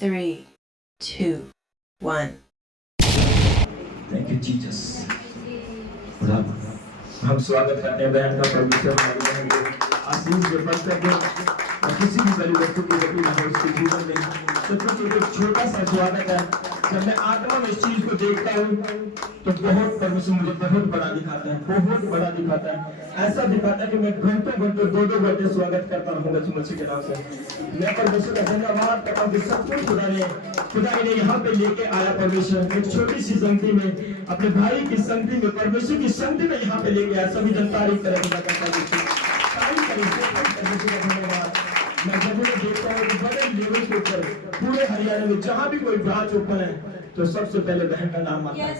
3, 2, 1. Thank you Jesus. हम स्वागत करते हैं बहन का परमेश्वर हमारी बहन को आशीष से बरकत दे और किसी भी गरीब व्यक्ति की कमी ना हो उसके जीवन में। सचमुच एक छोटा सा स्वागत है। जब मैं आत्मा में इस चीज को देखता हूँ तो बहुत परमेश्वर मुझे बहुत बड़ा दिखाता है, बहुत बड़ा दिखाता है। ऐसा दिखाता है कि मैं घंटों घंटों 2-2 घंटे स्वागत करता रहूंगा मसीह के नाम से। मैं परमेश्वर का धन्यवाद करता हूँ कि सब कुछ खुदा ने यहाँ पे लेके आया। परमेश्वर एक छोटी सी संगति में, अपने भाई की संगति में, परमेश्वर की संगति में यहाँ पे लेके आया। सभी जन तारीफ करें खुदा का धन्यवाद। मैं जब देखता हूँ कि बड़े लेवल के ऊपर पूरे हरियाणा में जहाँ भी कोई ब्रांच ओपन है तो सबसे पहले बहन का नाम आता है।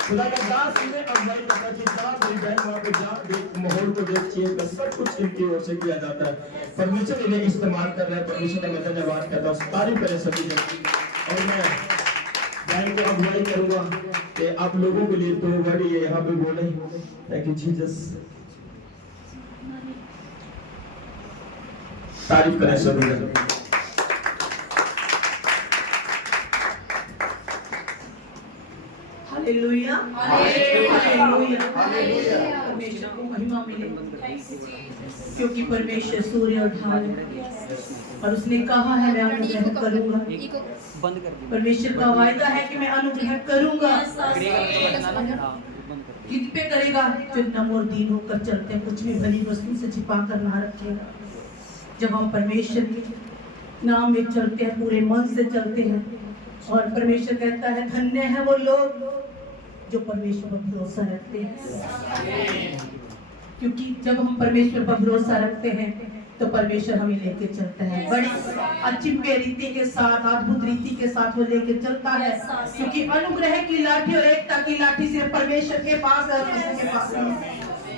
खुदा का दास इन्हें अगुवाई करता कि जहाँ मेरी बहन वहाँ पे जहाँ देख माहौल को देख चेंज कर सब कुछ इनकी ओर से किया जाता है। परमेश्वर इन्हें इस्तेमाल कर रहे हैं। परमेश्वर का मैं धन्यवाद करता हूँ। तारीफ करें सभी जन। और मैं बहन को अगुवाई करूंगा कि आप लोगों के लिए 2 वर्ड ये यहाँ पे बोले। Thank you Jesus. तारीफ करें सभी जन। Hallelujah hallelujah hallelujah. परमेश्वर को महिमा मिले क्योंकि परमेश्वर सूर्य और ढाल है और उसने कहा है मैं अनुग्रह करूंगा। परमेश्वर का वायदा है कि मैं अनुग्रह करूंगा। किस पे करेगा? जो नम और दीन होकर चलते हैं, कुछ भी भली वस्तु से छिपा कर ना रखेगा। जब हम परमेश्वर के नाम में चलते हैं, पूरे मन से चलते हैं, और परमेश्वर कहता है धन्य है वो लोग जो परमेश्वर पर भरोसा रखते हैं। क्योंकि जब हम परमेश्वर पर भरोसा रखते हैं तो परमेश्वर हमें लेके चलता है। बड़ी अचिम्य रीति के साथ, अद्भुत रीति के साथ वो लेके चलता है। क्योंकि अनुग्रह की लाठी और एकता की लाठी से परमेश्वर के पास है, के पास है।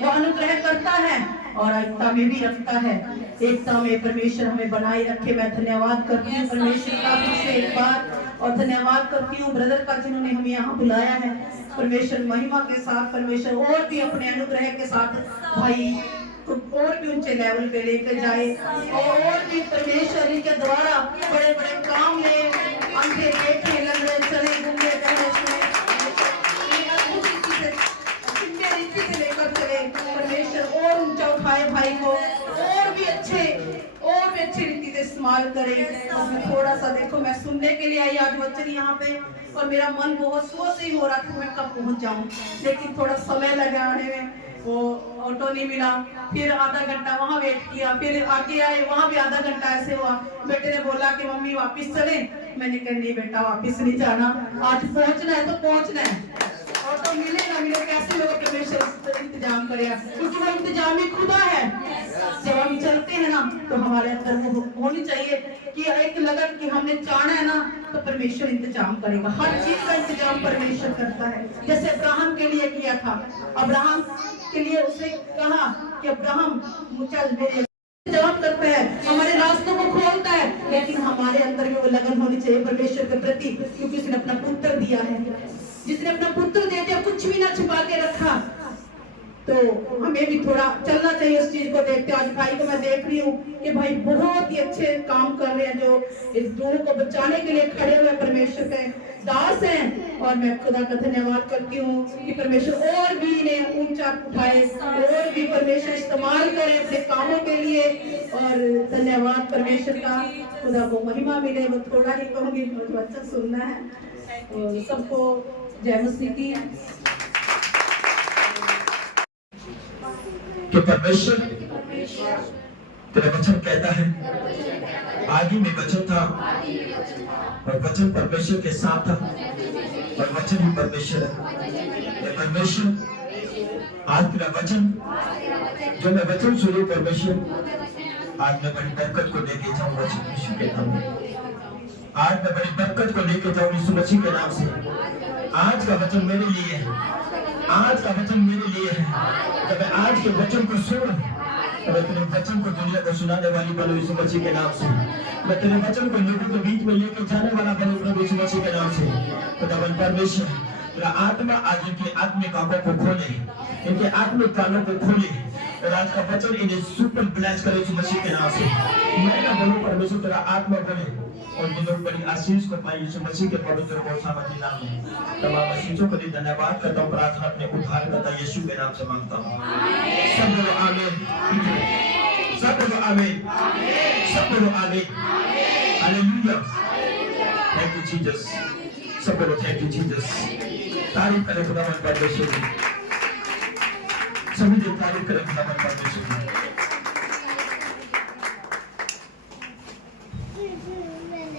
वो अनुग्रह करता है और एकता में भी रखता है। एकता में परमेश्वर हमें बनाए रखे। मैं धन्यवाद करती हूँ परमेश्वर का फिर से एक बार, और धन्यवाद करती हूँ ब्रदर का जिन्होंने हमें यहाँ बुलाया है। परमेश्वर महिमा के साथ, परमेश्वर और भी अपने अनुग्रह के साथ भाई को और भी ऊंचे लेवल पे लेकर जाए और भी परमेश्वर के द्वारा बड़े बड़े काम ले, अंधे देखे, लंगड़े चले, गूंगे बहरे से लेकर चले। परमेश्वर और ऊंचा उठाए भाई को और भी अच्छी रीति से इस्तेमाल करे। थोड़ा सा देखो, मैं सुनने के लिए आई आज वचन यहाँ पे और मेरा मन बहुत सोच ही हो रहा था मैं कब पहुँच जाऊँ, लेकिन थोड़ा समय लगा आने में। वो ऑटो नहीं मिला, फिर आधा घंटा वहाँ वेट किया, फिर आगे आए वहाँ भी आधा घंटा ऐसे हुआ। बेटे ने बोला कि मम्मी वापस चले। मैंने कहा नहीं बेटा वापस नहीं जाना, आज पहुँचना है तो पहुँचना है। ऑटो मिले ना मिले कैसे लोग परमेश्वर इंतजाम करेगा, क्योंकि वो इंतजाम ही खुदा है। जब हम चलते हैं ना तो हमारे अंदर वो होनी चाहिए कि एक लगन कि हमने जाना है ना तो परमेश्वर इंतजाम करेगा। हर चीज का इंतजाम परमेश्वर करता है। जैसे अब्राहम के लिए किया था, अब्राहम के लिए उसने कहा कि अब्राहम चल मेरे जवाब करता है, हमारे रास्तों को खोलता है, लेकिन हमारे अंदर भी वो लगन होनी चाहिए परमेश्वर के प्रति, क्योंकि उसने अपना पुत्र दिया है। जिसने अपना पुत्र दे दिया, कुछ भी ना छुपा के रखा, तो हमें भी थोड़ा चलना चाहिए उस चीज को देखते। आज भाई को मैं देख रही हूँ कि भाई बहुत ही अच्छे काम कर रहे हैं, जो इस लोगों को बचाने के लिए खड़े हुए परमेश्वर के दास हैं। और मैं खुदा का धन्यवाद करती हूँ कि परमेश्वर और भी इन्हें ऊंचा उठाए और भी परमेश्वर इस्तेमाल करे अपने कामों के लिए। और धन्यवाद परमेश्वर का, खुदा को महिमा मिले। वो थोड़ा ही कहूँगी, मुझे अच्छा सुनना है। और सबको जय मसीह की। कि परमेश्वर तेरा वचन कहता है आदि में वचन था और वचन परमेश्वर के साथ था और वचन ही परमेश्वर है। परमेश्वर आज तेरा वचन जो मैं वचन सुनूं परमेश्वर, आज मैं बड़ी बरकत को लेके जाऊंगा यीशु के नाम में। आज मैं बड़ी बरकत को लेके जाऊं यीशु मसीह के नाम से। आज का वचन मेरे लिए है, आज का वचन मेरे लिए है। जब मैं आज के वचन को सुनूं तो मैं तेरे वचन को दुनिया को सुनाने वाली बनूं यीशु मसीह के नाम से। मैं तेरे वचन को लोगों के बीच में लेकर जाने वाला बनूं प्रभु यीशु मसीह के नाम से। खुदावंद परमेश्वर तेरा आत्मा आज इनके आत्मिक आंखों को खोले, इनके आत्मिक कानों को खोले और आज का वचन इन्हें सुपर ब्लेस करे यीशु मसीह के नाम से। मैं ना बोलूं परमेश्वर तेरा आत्मा बोले और ये लोग बड़ी आशीष को पाए यीशु मसीह के पवित्र और सामर्थी नाम में। तमाम आशीषों के लिए धन्यवाद करता हूँ, प्रार्थना अपने उद्धारकर्ता यीशु के नाम से मांगता हूँ। सब बोलो आमीन, सब बोलो आमीन, सब बोलो आमीन। Hallelujah, thank you Jesus. सब बोलो थैंक यू जीसस। तारीफ करें खुदावंद परमेश्वर की, सभी लोग तारीफ करें खुदावंद परमेश्वर की।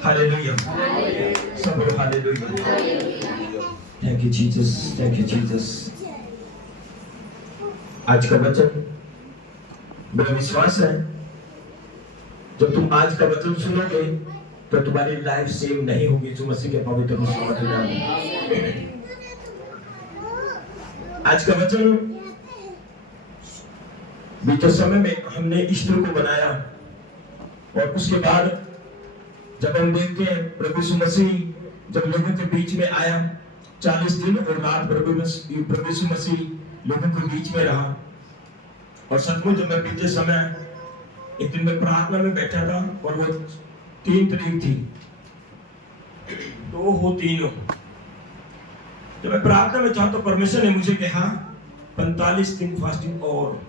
हालेलुया, सब बोलो hallelujah. Thank you Jesus, thank you Jesus. आज का वचन मेरा विश्वास है जब तुम आज का वचन सुनोगे तो तुम्हारी लाइफ सेम नहीं होगी यीशु मसीह के पवित्र और सामर्थी नाम में। आज का वचन बीते समय में हमने ईस्टर को बनाया और उसके बाद जब हम देखते हैं प्रभु यीशु मसीह जब लोगों के बीच में आया, 40 दिन और रात प्रभु यीशु मसीह लोगों के बीच में रहा। और सचमुच जब मैं बीते समय एक दिन मैं प्रार्थना में बैठा था और वो 3 तारीख थी, 2 हो 3 हो, जब मैं प्रार्थना में था तो परमेश्वर ने मुझे कहा 45 दिन फास्टिंग और।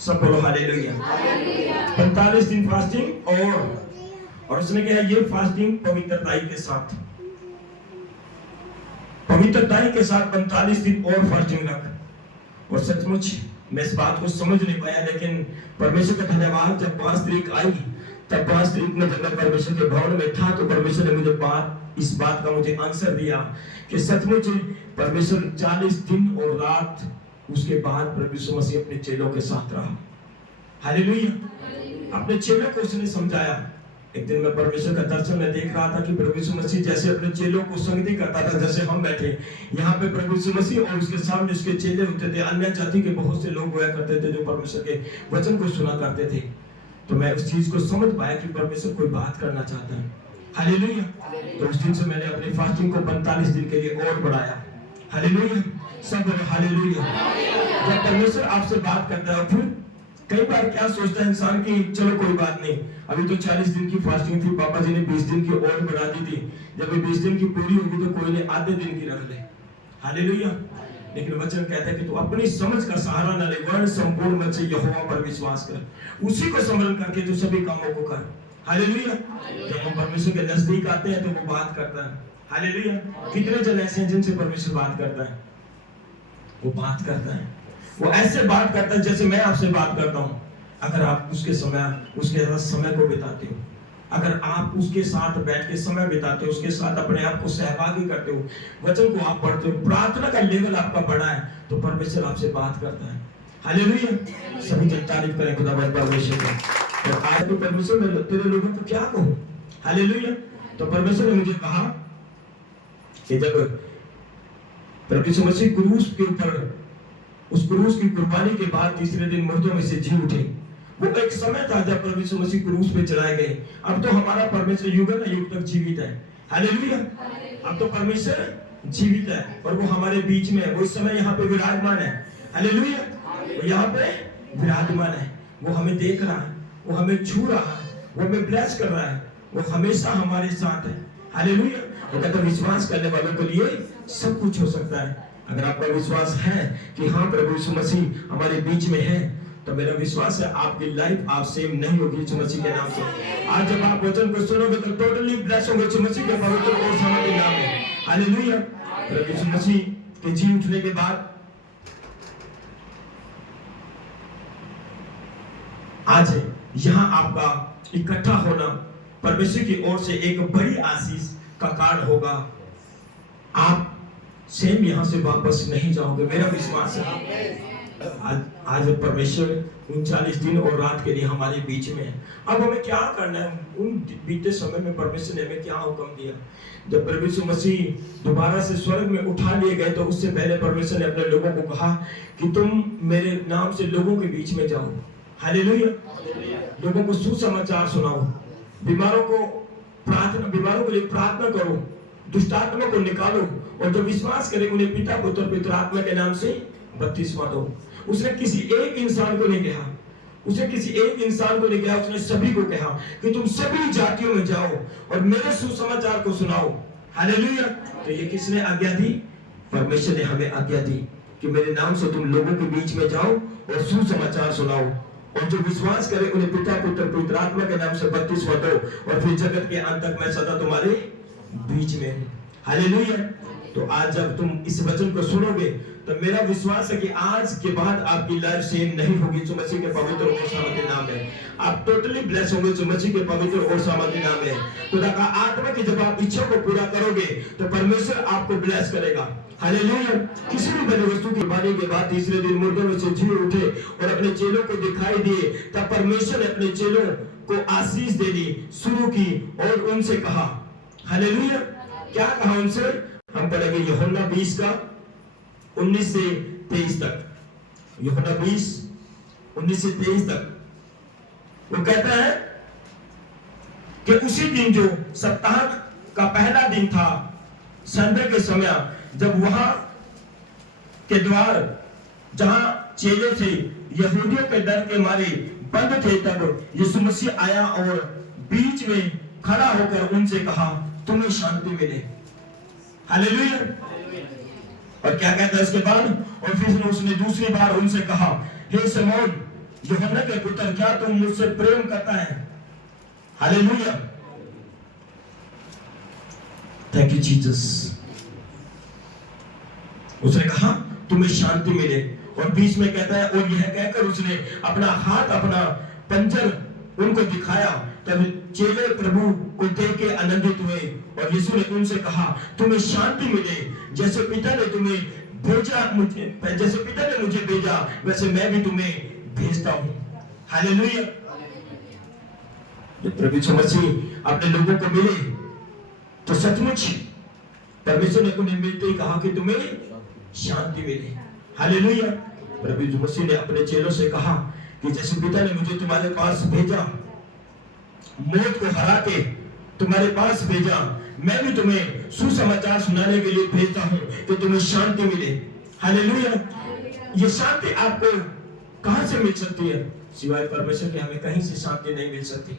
सब बोलो हालेलुया, 45 दिन फास्टिंग और उसने कहा ये फास्टिंग पवित्रताई के साथ, पवित्रताई के साथ 45 दिन और फास्टिंग रख। और सचमुच मैं इस बात को समझ नहीं पाया, लेकिन परमेश्वर का धन्यवाद जब 5 तारीख आई तब 5 तारीख में जब मैं परमेश्वर के भवन में था तो परमेश्वर ने मुझे इस बात का मुझे आंसर दिया कि सचमुच परमेश्वर 40 दिन और रात उसके बाद प्रभु यीशु मसीह अपने चेलों के साथ रहा। हालेलुया, अपने चेलों को उसने समझाया। एक दिन मैं परमेश्वर का दर्शन में देख रहा था कि प्रभु यीशु मसीह जैसे अपने चेलों को संगति करता था, जैसे हम बैठे यहाँ पे प्रभु यीशु मसीह और उसके सामने उसके चेले होते थे, अन्य जाति के बहुत से लोग हुआ करते थे जो परमेश्वर के वचन को सुना करते थे। तो मैं उस चीज को समझ पाया कि परमेश्वर कोई बात करना चाहता है। हालेलुया, तो उस दिन से मैंने अपनी फास्टिंग को 45 दिन के लिए और बढ़ाया। हालेलुया, सब बोलो हालेलुया। जब परमेश्वर आपसे बात करता है, फिर कई बार क्या सोचता है इंसान कि चलो कोई बात नहीं, अभी तो 40 दिन की फास्टिंग थी, पापा जी ने 20 दिन की और बढ़ा दी थी, जब 20 दिन की पूरी होगी तो कोई ने आधे दिन की रख ले। हालेलुया, लेकिन वचन कहता है कि तू अपनी समझ का सहारा न ले, वरन संपूर्ण मन से यहोवा पर विश्वास कर, उसी को स्मरण करके तू सभी कामों को कर। हालेलुया, जब हम परमेश्वर के नजदीक आते हैं तो वो बात करता है। हालेलुया, कितने जन ऐसे हैं जिनसे परमेश्वर बात करता है? वो बात करता है, वो ऐसे बात करता है जैसे मैं आपसे बात करता हूँ। अगर आप उसके समय को बिताते हो, अगर आप उसके साथ बैठ के समय बिताते हो, उसके साथ अपने आप को सहभागी करते हो, वचन को आप पढ़ते हो, प्रार्थना का लेवल आपका बढ़ा है, तो परमेश्वर आपसे बात करता है। हालेलुया, सभी जन तारीफ करें खुदावंद परमेश्वर की। और आज तो परमेश्वर ने तेरे लोगों को क्या कहूं? हालेलुया, तो परमेश्वर ने मुझे कहा कि जब प्रभु यीशु मसीह क्रूस के ऊपर उस क्रूस की कुर्बानी के बाद तीसरे दिन मुर्दों में से जी उठे, वो एक समय था जब प्रभु यीशु मसीह क्रूस पे चढ़ाए गए। अब तो हमारा परमेश्वर युग तक जीवित है। हालेलुया, अब तो परमेश्वर जीवित है और वो हमारे बीच में है, वो इस समय यहाँ पे विराजमान है। हालेलुया, वो यहाँ पे विराजमान है, वो हमें देख रहा है, वो हमें छू रहा है, वो हमें ब्लेस कर रहा है, वो हमेशा हमारे साथ है। हालेलुया, अगर विश्वास करने वालों के लिए सब कुछ हो सकता है। अगर आपका विश्वास है कि हाँ प्रभु यीशु मसीह हमारे बीच में है, तो मेरा विश्वास है आपकी लाइफ आप सेम नहीं होगी यीशु मसीह के नाम से। आज जब आप वचन को सुनोगे तो टोटली ब्लेस होंगे यीशु मसीह के पवित्र और सामर्थी नाम में। हालेलुया, प्रभु यीशु मसीह के जी उठने के बाद आज यहाँ आपका इकट्ठा होना परमेश्वर की ओर से एक बड़ी आशीष का कारण होगा। आप सेम यहाँ से वापस नहीं जाओगे, मेरा विश्वास है। आज परमेश्वर 39 दिन और रात के लिए हमारे बीच में है। अब हमें क्या करना है? उन बीते समय में परमेश्वर ने हमें क्या हुक्म दिया? जब प्रभु यीशु मसीह दोबारा से स्वर्ग में उठा लिए गए तो उससे पहले परमेश्वर ने अपने लोगों को कहा कि तुम मेरे नाम से लोगों के बीच में जाओ। हालेलुया, लोगों को सुसमाचार सुनाओ, बीमारों के लिए प्रार्थना करो, दुष्टात्मा को निकालो और जो विश्वास करे उन्हें पिता पुत्र पवित्र आत्मा के नाम से बपतिस्मा दो। उसने किसी एक इंसान को नहीं कहा, उसे किसी एक इंसान को नहीं कहा, उसने सभी को कहा कि तुम सभी जातियों में जाओ और मेरे सुसमाचार को सुनाओ। हालेलुया। तो ये किसने आज्ञा दी? परमेश्वर ने हमें आज्ञा दी कि मेरे नाम से तुम लोगों के बीच में जाओ और सुसमाचार सुनाओ, और जो विश्वास करे उन्हें पिता पुत्र पवित्र आत्मा के नाम से बपतिस्मा दो, और फिर जगत के अंत तक मैं सदा तुम्हारे बीच में हूं। हालेलुया। तो आज जब तुम इस वचन को सुनोगे तो मेरा विश्वास है कि आज के बाद आपकी लाइफ सेम नहीं होगी जो मसीह के पवित्र और सामर्थ्य नाम है। आप टोटली ब्लेस होंगे जो मसीह के पवित्र और सामर्थ्य नाम है। खुदा का आत्मा की जब आप इच्छा को पूरा करोगे तो परमेश्वर आपको ब्लेस करेगा। हालेलुया। किसी भी बड़ी वस्तु की वाणी के बाद तीसरे दिन मुर्दों में से जी उठे और अपने चेलों को दिखाई दिए, तब परमेश्वर ने अपने चेलों को आशीष देनी शुरू की और उनसे कहा। हालेलुया। क्या कहा उनसे? हम पढ़ेंगे यूहन्ना 20 का 19 से 23 तक। यूहन्ना 20 19 से 23 तक वो कहता है कि उसी दिन जो सप्ताह का पहला दिन था, संडे के समय, जब वहां के द्वार जहां चेले थे यहूदियों के डर के मारे बंद थे, तब यीशु मसीह आया और बीच में खड़ा होकर उनसे कहा, तुम्हें शांति मिले। हालेलुया। और क्या कहता है इसके बाद? और फिर उसने दूसरी बार उनसे कहा, हे शमौन यूहन्ना के पुत्र, क्या तुम मुझसे प्रेम करता है? हालेलुया। Thank you Jesus. उसने कहा तुम्हें शांति मिले, और बीच में कहता है, और यह कहकर उसने अपना हाथ, अपना पंजर उनको दिखाया। तब चेले प्रभु को देख के आनंदित हुए, और यीशु ने उनसे कहा, तुम्हें शांति मिले। जैसे पिता ने तुम्हें भेजा मुझे, जैसे पिता ने मुझे भेजा, वैसे मैं भी तुम्हें भेजता हूं। हालेलुया। जब प्रभु यीशु मसीह अपने लोगों को मिले तो सचमुच परमेश्वर ने उन्हें मिलते ही कहा कि तुम्हें शांति मिले। हालेलुया। प्रभु यीशु मसीह ने अपने चेलों से कहा कि जैसे पिता ने मुझे तुम्हारे पास भेजा, मौत को हरा के तुम्हारे पास भेजा, मैं भी तुम्हें सुसमाचार सुनाने के लिए भेजता हूं कि तुम्हें शांति मिले। हालेलुया। ये शांति आपको कहां से मिल सकती है? सिवाय परमेश्वर के हमें कहीं से शांति नहीं मिल सकती।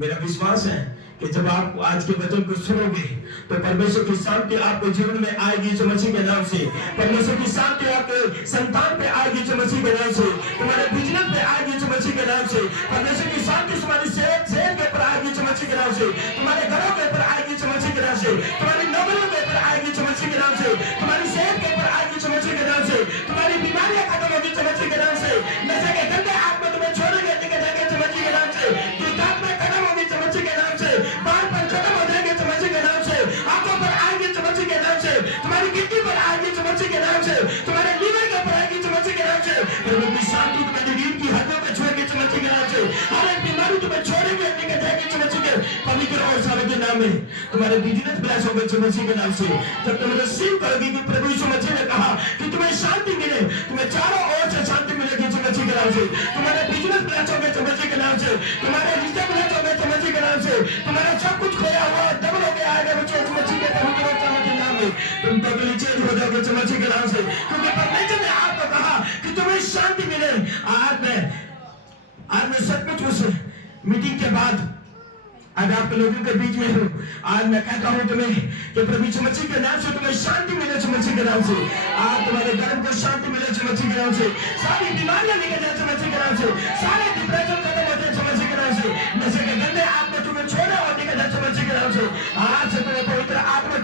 मेरा विश्वास है कि जब आप आज के वचन को सुनोगे तो परमेश्वर की शांति आपके जीवन में आएगी यीशु मसीह के नाम से। परमेश्वर की शांति आपके संतान पे आएगी यीशु मसीह के नाम से। तुम्हारे बिजनेस पे आएगी यीशु मसीह के नाम से। परमेश्वर की शांति तुम्हारी सेहत के ऊपर आएगी यीशु मसीह के नाम से। तुम्हारे घरों के ऊपर आएगी यीशु मसीह के नाम से। तुम्हारी नौकरियों के ऊपर आएगी यीशु मसीह के नाम से। तुम्हारी सेहत के ऊपर आएगी यीशु मसीह के नाम से। तुम्हारी बीमारियां खत्म होगी यीशु मसीह के नाम से। नशे के गंदे आत्मा तुम्हें छोड़ेंगे यीशु मसीह के नाम से। दुष्टात्मा खत्म होगी यीशु मसीह के नाम से। बालपन खत्म हो जाएंगे यीशु मसीह के नाम से। आंखों पर आएगी यीशु मसीह के नाम से। तुम्हारी किडनी पर आएगी यीशु मसीह के नाम से। तुम्हारे लीवर के ऊपर आएगी यीशु मसीह के नाम से। प्रभु की शांति तुम्हारी रीढ़ की हड्डियों पे छुएगी यीशु मसीह के नाम से। हर एक बीमारी तुम्हें छोड़ेंगे निकल जाएगी यीशु मसीह के पवित्र और सामर्थ्य नाम में। तुम्हारे बिजनेस ब्लेस होगा यीशु मसीह के नाम से। जब तुम रिसीव करोगे कि प्रभु यीशु मसीह ने कहा कि तुम्हें शांति मिले, तुम्हें चारों ओर से शांति मिलेगी यीशु मसीह के नाम से। तुम्हारे बिजनेस ब्लेस होगा यीशु मसीह के नाम से। तुम्हारे रिश्ते ब्लेस होगा यीशु मसीह के नाम से। तुम्हारा सब कुछ खोया हुआ डबल हो गया आएगा यीशु मसीह के पवित्र और सामर्थ्य नाम में। तुम टोटली चेंज हो जाओगे यीशु मसीह के नाम से, क्योंकि परमेश्वर ने आपको कहा कि तुम्हें शांति मिले। आज मैं सचमुच उस मीटिंग के बाद आज आपके लोगों के बीच में हूँ। आज मैं कहता हूँ तुम्हें कि प्रभु यीशु मसीह के नाम से तुम्हें शांति मिले यीशु मसीह के नाम से। आज तुम्हारे गर्भ को शांति मिले यीशु मसीह के नाम से। सारी बीमारियां निकल जाए यीशु मसीह के नाम से। सारे डिप्रेशन खत्म हो जाए यीशु मसीह के नाम से। नशे के गंदे आत्मा तुम्हें छोड़ा और निकल जाए यीशु मसीह के नाम से। आज से तुम्हें पवित्र आत्मा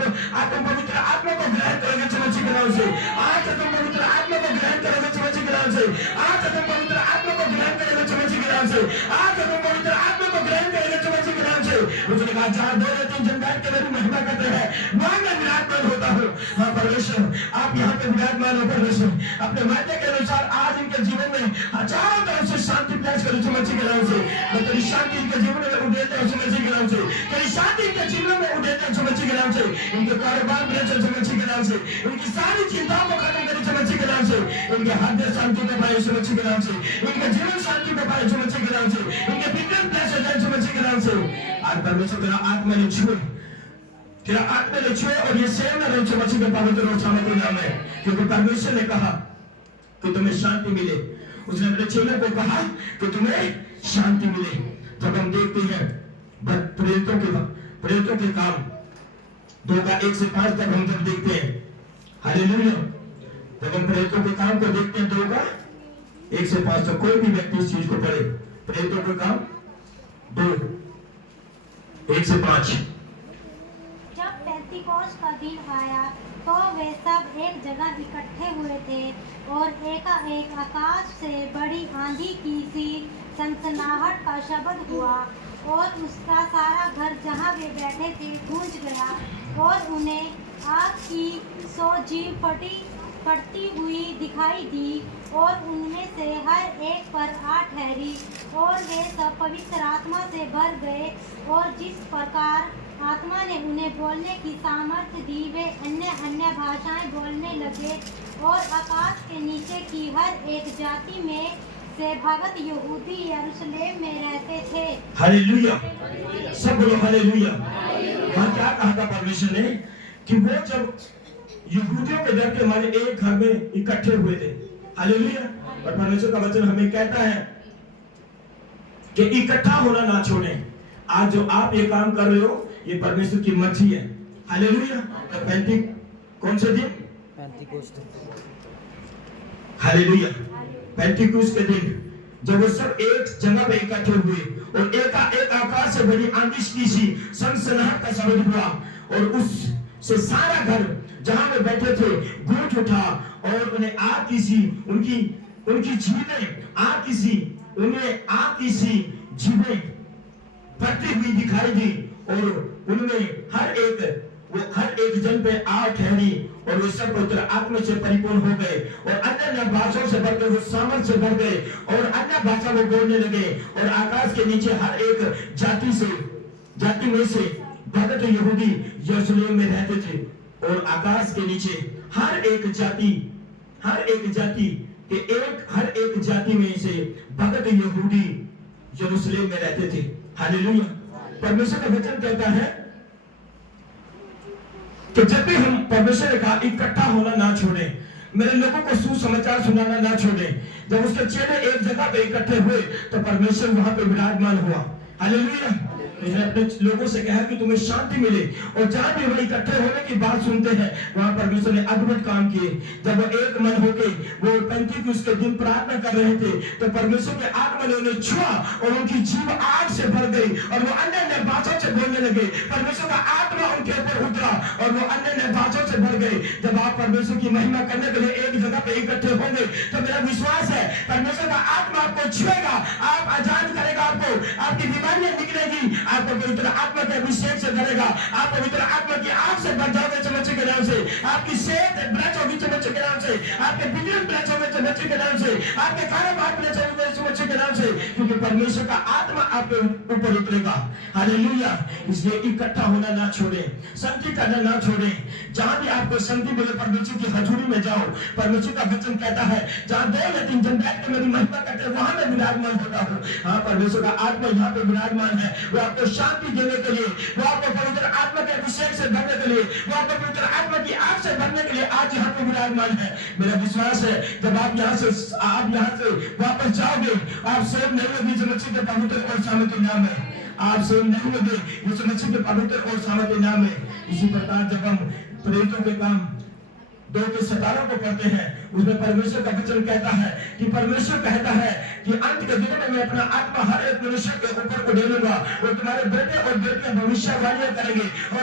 को ग्रहण करोगे यीशु मसीह के नाम से। आज से तुम पवित्र आत्मा को ग्रहण करोगे यीशु मसीह के नाम से। आज से तुम पवित्र आत्मा को ग्रहण करोगे यीशु मसीह के नाम से। आज से तुम पवित्र आत्मा को ग्रहण करोगे यीशु मसीह के नाम से। उसने कहा जहाँ 2 या 3 जन बैठ के मेरी महिमा करते हैं वहां मैं विराजमान होता हूँ। हाँ परमेश्वर, आप यहाँ पे विराजमान हो परमेश्वर। अपने वादे के अनुसार आज इनके जीवन में हजारों तरफ से शांति प्रयास करो यीशु मसीह के नाम से। मैं तेरी शांति इनके जीवन में उड़ेता हूँ यीशु मसीह के नाम से। तेरी शांति इनके जीवन में उड़ेता हूँ यीशु मसीह के नाम से। इनके कारोबार में यीशु मसीह के नाम से। इनकी सारी चिंताओं को खत्म कर यीशु मसीह के नाम से। इनके हाथ शांति को पाए यीशु मसीह के नाम से। इनके जीवन शांति को पाए यीशु मसीह के नाम से। इनके बिजनेस ब्लेस हो जाए यीशु मसीह के नाम से। आज परमेश्वर तेरा आत्मा ने छुए, तेरा आत्मा ने छुए और ये सेव न यीशु मसीह के पवित्र और सामर्थ्य नाम है। क्योंकि परमेश्वर ने कहा कि तुम्हें शांति मिले। उसने अपने चेलों को कहा कि तुम्हें शांति मिले। जब हम देखते हैं प्रेरितों के काम 2:1-5 तक हम जब देखते हैं, हालेलुया, जब हम प्रेरितों के काम को देखते हैं 2:1-5 तक, कोई भी व्यक्ति इस चीज को पढ़े, प्रेरितों के काम 2:1-5। जब पेंतीकोस्त का दिन आया तो वे सब एक जगह इकट्ठे हुए थे और एकाएक आकाश से बड़ी आंधी की सी सनसनाहट का शब्द हुआ और उसका सारा घर जहाँ वे बैठे थे गूंज गया और उन्हें आग की 100 जीभ फटती हुई दिखाई दी और उनमें से हर एक पर आग ठहरी और वे सब पवित्र आत्मा से भर गए और जिस प्रकार आत्मा ने उन्हें बोलने की सामर्थ्य दी वे अन्य भाषाएं बोलने लगे और आकाश के नीचे की हर एक जाति में से भगत यहूदी यरूशलेम में रहते थे। हालेलुया, सब बोलो हालेलुया। वहाँ क्या कहा था परमेश्वर ने कि वो जब यहूदियों के डर के मारे एक घर में इकट्ठे हुए थे, हालेलुया, और परमेश्वर का वचन हमें कहता है कि इकट्ठा होना ना छोड़ें। आज जो आप ये काम कर रहे हो ये परमेश्वर की मर्जी है, हालेलुया। तो कौन से दिन? पेंतीकोस्त, हालेलुया, पेंतीकोस्त के दिन जब वो सब एक जगह पे इकट्ठे हुए और एक आकाश से बड़ी आंधी की सी सनसनाहट का शब्द हुआ और उस से सारा घर जहां वे बैठे थे गूंज उठा और उन्हें आग की सी उनकी जीभें आग की सी उन्हें आग की सी जीभें फटती हुई दिखाई दी और उनमें हर एक जन पे आग ठहरी और वे सब पवित्र आत्मा से परिपूर्ण हो गए और अन्य भाषाओं से भर गए, वो सामर्थ से भर गए और अन्य भाषा को बोलने लगे और आकाश के नीचे हर एक जाति में से भगत यहूदी यरूशलेम में रहते थे और आकाश के नीचे हर एक जाति में से भगत यहूदी यरूशलेम में रहते थे, हालेलुया। परमेश्वर का वचन कहता है कि जब भी हम परमेश्वर का इकट्ठा होना ना छोड़ें, मेरे लोगों को सुसमाचार सुनाना ना छोड़ें। जब उसके चेले एक जगह पे इकट्ठे हुए तो परमेश्वर वहां पे विराजमान हुआ, हालेलुया। मैंने अपने लोगों से कहा कि तुम्हें शांति मिले और जहां भी वो इकट्ठे होने की बात सुनते हैं वहां परमेश्वर ने अद्भुत काम किए। जब वो एक मन होके वो पेंतीकोस्त के दिन प्रार्थना कर रहे थे तो परमेश्वर के आत्मा ने उन्हें छुआ और उनकी जीभ आग से भर गई और वो अन्य भाषाओं से बोलने लगे। परमेश्वर का आत्मा उनके ऊपर उतरा और वो अन्य भाषाओं से भर गए। जब आप परमेश्वर की महिमा करने के लिए एक जगह पे इकट्ठे होंगे तो मेरा विश्वास है परमेश्वर का आत्मा आपको छुएगा, आप आजाद करेगा, आपकी बीमारियां निकलेगी, आपको पवित्र आत्मा के अभिषेक से भरेगा, आप पवित्र आत्मा की आग से भर जाओगे चमचे के नाम से, आपकी सेहत ब्लच होगी चमचे के नाम से, आपके बिजनेस ब्लच होंगे चमचे के नाम से, आपके कारोबार ब्लच होंगे चमचे के नाम से, क्योंकि परमेश्वर का आत्मा आपके ऊपर उतरेगा, हालेलुया। इसलिए इकट्ठा होना ना छोड़े, संगति करना ना छोड़े। जहां भी आपको संगति मिले परमेश्वर की हजूरी में जाओ। परमेश्वर का वचन कहता है जहां 2 या 3 जन बैठ के मेरी महिमा करते हैं वहां मैं विराजमान होता हूँ। हाँ, परमेश्वर का आत्मा यहाँ पे विराजमान है। वो आपको शांति देने के लिए, वो आपको पवित्र आत्मा के अभिषेक से भरने के लिए, वो आपको पवित्र आत्मा की आग से भरने के लिए आज यहाँ पे विराजमान है। मेरा विश्वास है जब आप यहाँ से वापस जाओगे आप सेव नहीं होगी मसीह के पवित्र और सामर्थ्य नाम में, आप सेव नहीं होगे मसीह के पवित्र और सामर्थ्य नाम में। इसी प्रकार जब हम प्रेरितों के काम 2:17 को पढ़ते हैं उसमें परमेश्वर का वचन कहता है कि परमेश्वर कहता है कि अंत के दिनों में मैं अपना आत्मा हर एक मनुष्य के ऊपर को डालूंगा और तुम्हारे बेटे और बेटियां भविष्यवाणियां करेंगे और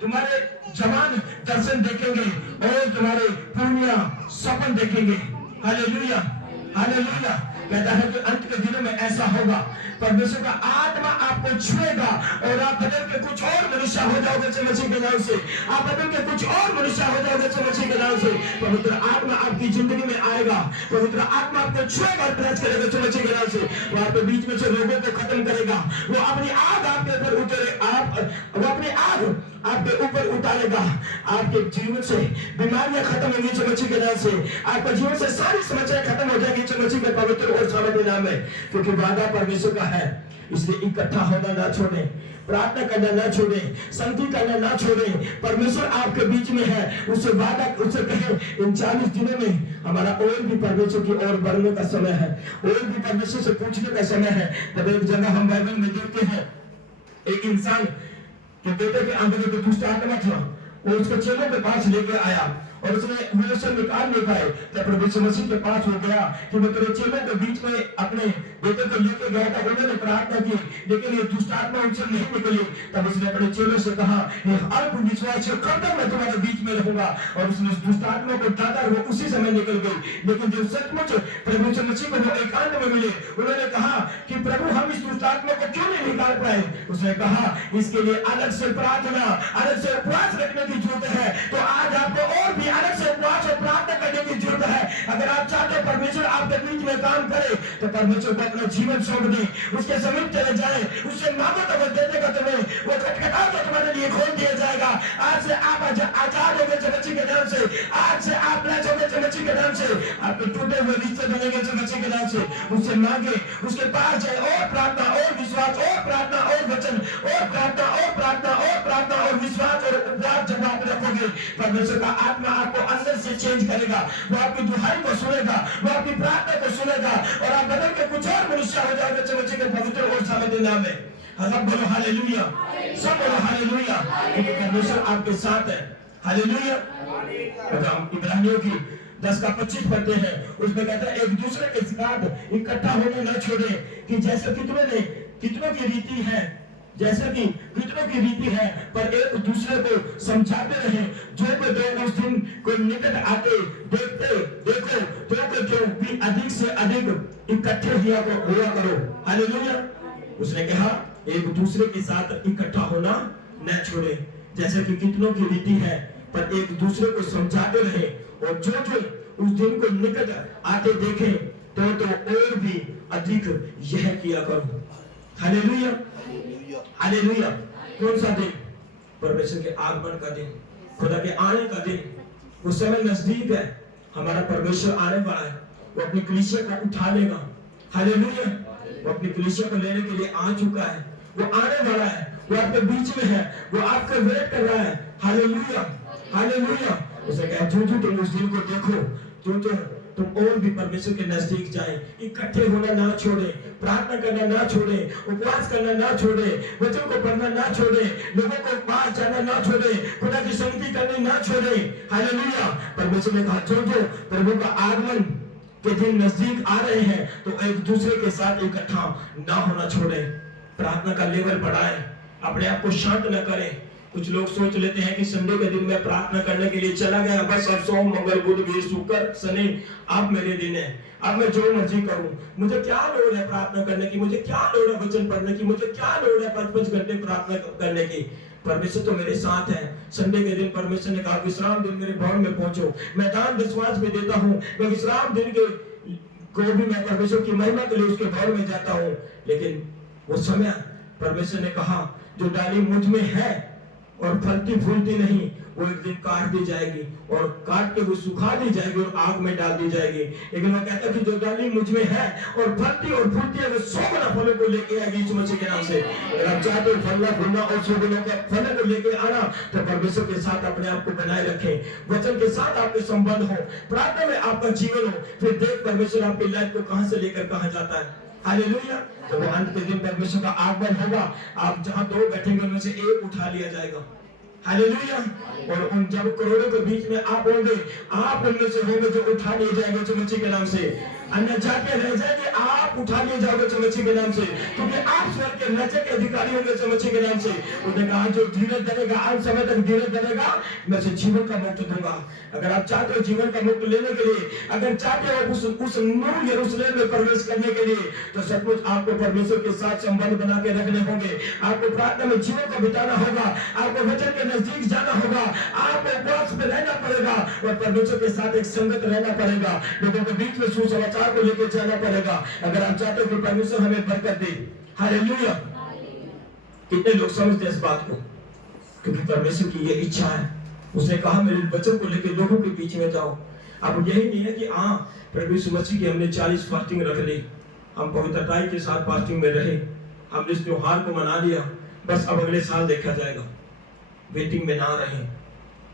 तुम्हारे जवान दर्शन देखेंगे और तुम्हारे पुण्य सपन देखेंगे, हालेलुया, हालेलुया। कहता है कि अंत के दिनों में ऐसा होगा, परमेश्वर का आत्मा आपको छुएगा और आप बदल के कुछ और मनुष्य हो जाओगे मसीह के नाम से, आप बदल के कुछ और मनुष्य हो जाओगे मसीह के नाम से। पवित्र आत्मा आपकी जिंदगी में आएगा, पवित्र आत्मा आपको छुएगा और ब्रश करेगा मसीह के नाम से। वो आपके बीच में से रोगों को खत्म करेगा, वो अपनी आग आपके ऊपर वो अपनी आग आपके ऊपर उतारेगा। आपके जीवन से बीमारियां खत्म होंगी मसीह के नाम से, आपके जीवन से सारी समस्याएं खत्म हो जाएगी मसीह के पवित्र और सामर्थ्य नाम में, क्योंकि वादा परमेश्वर का है इसलिए इकट्ठा होना ना छोड़े, प्रार्थना करना ना छोड़े, संगति करना ना छोड़े। परमेश्वर आपके बीच में है, उससे वादा, उससे कहे इन 40 दिनों में हमारा और भी परमेश्वर की ओर बढ़ने का समय है, और भी परमेश्वर से पूछने का समय है। तब एक जगह हम बाइबल में देखते हैं, एक इंसान के बेटे के अंदर एक दुष्ट आत्मा था, वो उसको चेलों के पास लेके आया और उसने वो उसे निकाल नहीं पाए। तब प्रभु यीशु मसीह के पास हो गया कि मैं तेरे चेलों के बीच में अपने बेटे को लेके गया था, उन्होंने प्रार्थना की लेकिन ये दुष्ट आत्मा उनसे नहीं निकली। तब उसने अपने चेलों से कहा, ये अल्प विश्वास है, कब तक मैं तुम्हारे बीच में रहूंगा? और उसने उस दुष्ट आत्मा को डांटा, वो उसी समय निकल गई। लेकिन जो सचमुच प्रभु यीशु मसीह को वो एकांत में मिले, उन्होंने कहा कि प्रभु हम इस दुष्ट आत्मा को क्यों नहीं निकाल पाए? उसने कहा इसके लिए अलग से प्रार्थना, अलग से उपवास रखने की जरूरत है। तो आज आपको और भी अलग से उपवास और प्रार्थना करने की जरूरत है। अगर आप चाहते हैं परमेश्वर आपके बीच में काम करे, तो परमेश्वर को अपना जीवन सौंप दें, उसके समीप चले जाएं, उससे मांगो तो वो दे देगा तुम्हें, वो खटखटाओ तो तुम्हारे लिए खोल दिया जाएगा। आज से आप आजाद हो गए चमची के नाम से, आज से आप ब्लेस हो गए चमची के नाम से, आपके टूटे हुए रिश्ते बनेंगे चमची के नाम से। उससे मांगे, उसके पास जाए, और प्रार्थना और विश्वास, और प्रार्थना और वचन, और प्रार्थना और प्रार्थना और प्रार्थना और विश्वास और उपवास जब आप रखोगे, परमेश्वर का आत्मा आपको अंदर से चेंज करेगा। वो आपकी दुहाई को सुनेगा, वो आपकी प्रार्थना को सुनेगा, और आप बदल के कुछ और मनुष्य हो जाएगा चमची के पवित्र और सामर्थ्य नाम में। सब बोलो हालेलुया, सब बोलो हालेलुया, क्योंकि परमेश्वर आपके साथ है। हालेलुया। हम इब्रानियों की 10:25 पढ़ते हैं, उसमें कहता है एक दूसरे के साथ इकट्ठा होने न छोड़े, कि जैसे कितनों की रीति है, जैसे कि कितनों की रीति है, पर एक दूसरे को समझाते रहे, जो कोई दो उस दिन को निकट आते देखो तो क्यों भी अधिक से अधिक इकट्ठे हुआ करो। हालेलुया। उसने कहा एक दूसरे के साथ इकट्ठा होना न छोड़े, जैसे कि कितनों की रीति है, पर एक दूसरे को समझाते रहे, और जो उस दिन को निकट आते देखे तो और भी अधिक यह किया करो। Hallelujah, hallelujah. कौन सा दिन? परमेश्वर के आगमन का दिन, खुदा के आने का दिन। वो समय नजदीक है, हमारा परमेश्वर आने वाला है, वो अपनी कलीसिया को उठा लेगा। हालेलुया। वो अपनी कलीसिया को लेने के लिए आ चुका है, वो आने वाला है, वो आपके बीच में है, वो आपका वेट कर रहा है। Hallelujah, hallelujah. उसे कहा जो तुम उस दिन को देखो, जो तुम और भी परमेश्वर के नजदीक जाए, इकट्ठे होना ना छोड़े, प्रार्थना करना ना छोड़े, उपवास करना ना छोड़े, वचन को पढ़ना ना छोड़े, लोगों को पास जाना ना छोड़े, खुदा की संगति करनी ना छोड़े। हालेलुया। परमेश्वर ने कहा जो प्रभु का आगमन के दिन नजदीक आ रहे हैं, तो एक दूसरे के साथ इकट्ठा ना होना छोड़े, प्रार्थना का लेवल बढ़ाएं, अपने आप को शांत न करें। कुछ लोग सोच लेते हैं कि संडे के दिन में प्रार्थना करने के लिए चला गया, बस अब सोम मंगल बुध वीर शुक्र शनि अब मेरे दिन है, अब मैं जो मर्जी करूं, मुझे क्या लोड़ है प्रार्थना करने की, मुझे क्या लोड़ है वचन पढ़ने की, मुझे क्या लोड़ है 5-5 घंटे प्रार्थना करने की। परमेश्वर तो मेरे साथ है। संडे के दिन परमेश्वर ने कहा विश्राम दिन मेरे भवन में पहुंचो, मैं दान विश्वास भी देता हूँ, मैं विश्राम दिन के को भी मैं परमेश्वर की महिमा के लिए उसके भवन में जाता हूँ। लेकिन वो समय परमेश्वर ने कहा जो डाली मुझ में है और फलती फूलती नहीं, वो एक दिन काट दी जाएगी, और काट के वो सुखा दी जाएगी और आग में डाल दी जाएगी। लेकिन वो कहता है कि जो डाली मुझ में है और फलती और फूलती है, वो 100 गुना फलों को लेके आएगी यीशु मसीह के नाम से। अगर आप चाहते हो फलना फूलना और 100 गुना का फलों को लेके आना, तो परमेश्वर के साथ अपने आप को बनाए रखें, वचन के साथ आपके संबंध हो, प्रार्थना में आपका जीवन हो, फिर देख परमेश्वर आपकी लाइफ को कहां से लेकर कहां जाता है। हालेलुया। जब वो अंत के दिन परमेश्वर का आगमन होगा, आप जहां 2 बैठेंगे उनमें से एक उठा लिया जाएगा। हालेलुया। और उन जब करोड़ों के बीच में आप होंगे, आप उनमें से होंगे जो उठा लिए जाएंगे यीशु मसीह के नाम से, अन्य जाके रह जाएंगे, आप उठा लिए जाओगे यीशु मसीह के नाम से, क्योंकि आप स्वर्ग के राज्य के अधिकारी होंगे यीशु मसीह के नाम से। उन्होंने कहा जो धीरज धरेगा, आज समय तक धीरज धरेगा, मैं उसे जीवन का मुक्त दूंगा। अगर आप चाहते हो जीवन का मुक्त लेने के लिए, अगर चाहते हो उस नूर यरूशलेम में प्रवेश करने के लिए, तो सचमुच आपको परमेश्वर के साथ संबंध बना के रखने होंगे, आपको प्रार्थना में जीवन को बिताना होगा, आपको वचन के नजदीक जाना होगा, आपको उपवास में रहना पड़ेगा, और परमेश्वर के साथ एक संगत रहना पड़ेगा, लोगों के बीच में सुसमाचार को लेकर जाना पड़ेगा। अगर आप चाहते हो कि परमेश्वर हमें बरकत दे। हालेलुया। कितने लोग समझते हैं इस बात को? क्योंकि परमेश्वर की ये इच्छा है। उसने कहा मेरे वचन को लेकर लोगों के बीच में जाओ। अब यही नहीं है कि प्रभु यीशु मसीह की हमने 40 फास्टिंग रख ली, हम पवित्रता के साथ फास्टिंग में रहे। हमने इस त्योहार को मना लिया, बस अब अगले साल देखा जाएगा। वेटिंग में ना रहें,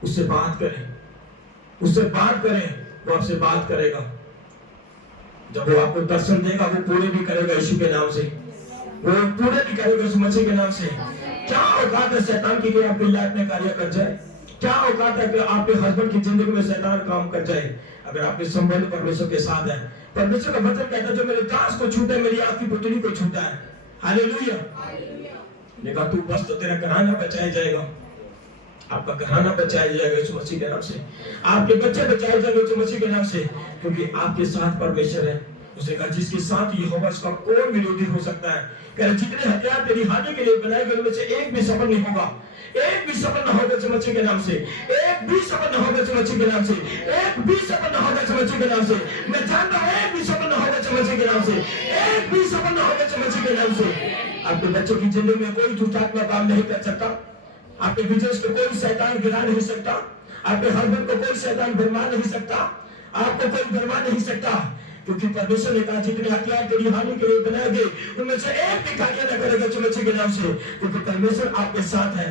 उससे बात करें, उससे बात करें, वो आपसे बात करेगा। जब वो आपको दर्शन देगा वो पूरे भी करेगा यीशु के नाम से, वो पूरे भी करेगा यीशु मसीह के नाम से। क्या औकात है शैतान की कि आपकी लाइफ में कार्य कर जाए? क्या औकात है कि आपके हस्बैंड की जिंदगी में शैतान काम कर जाए? अगर आपके संबंध परमेश्वर के साथ है, परमेश्वर का वचन कहता है जो मेरे दास को छूटे मेरी आपकी पुतली को छूटा है। हालेलुया। देखा तू बस तो तेरा घराना बचाया जाएगा, आपका घराना बचाया जाएगा यीशु मसीह के नाम से, आपके बच्चे बचाए जाएंगे यीशु मसीह के नाम से, क्योंकि आपके साथ परमेश्वर है। उसने कहा जिसके साथ यहोवा उसका कौन विरोधी हो सकता है? कह रहे जितने हथियार तेरी हानि के लिए बनाए गए उनमें से एक भी सफल नहीं होगा, एक भी सफल न होगा यीशु मसीह के नाम से, एक भी सफल न होगा यीशु मसीह के नाम से, एक भी सफल न होगा यीशु मसीह के नाम से। मैं जानता हूं एक भी सफल न होगा यीशु मसीह के नाम से, एक भी सफल न होगा यीशु मसीह के नाम से। आपके बच्चों की जिंदगी में कोई दुष्ट आत्मा काम नहीं कर सकता, आपके बिजनेस को कोई शैतान गिरा नहीं सकता, आपके हस्बैंड को कोई शैतान बर्मा नहीं सकता, आपको कोई बर्मा नहीं सकता, क्योंकि परमेश्वर ने कहा जितने हथियार तेरी हानि के लिए बनाए गए उनमें से एक भी कार्य न करेगा यीशु मसीह के नाम से, क्योंकि परमेश्वर आपके साथ है।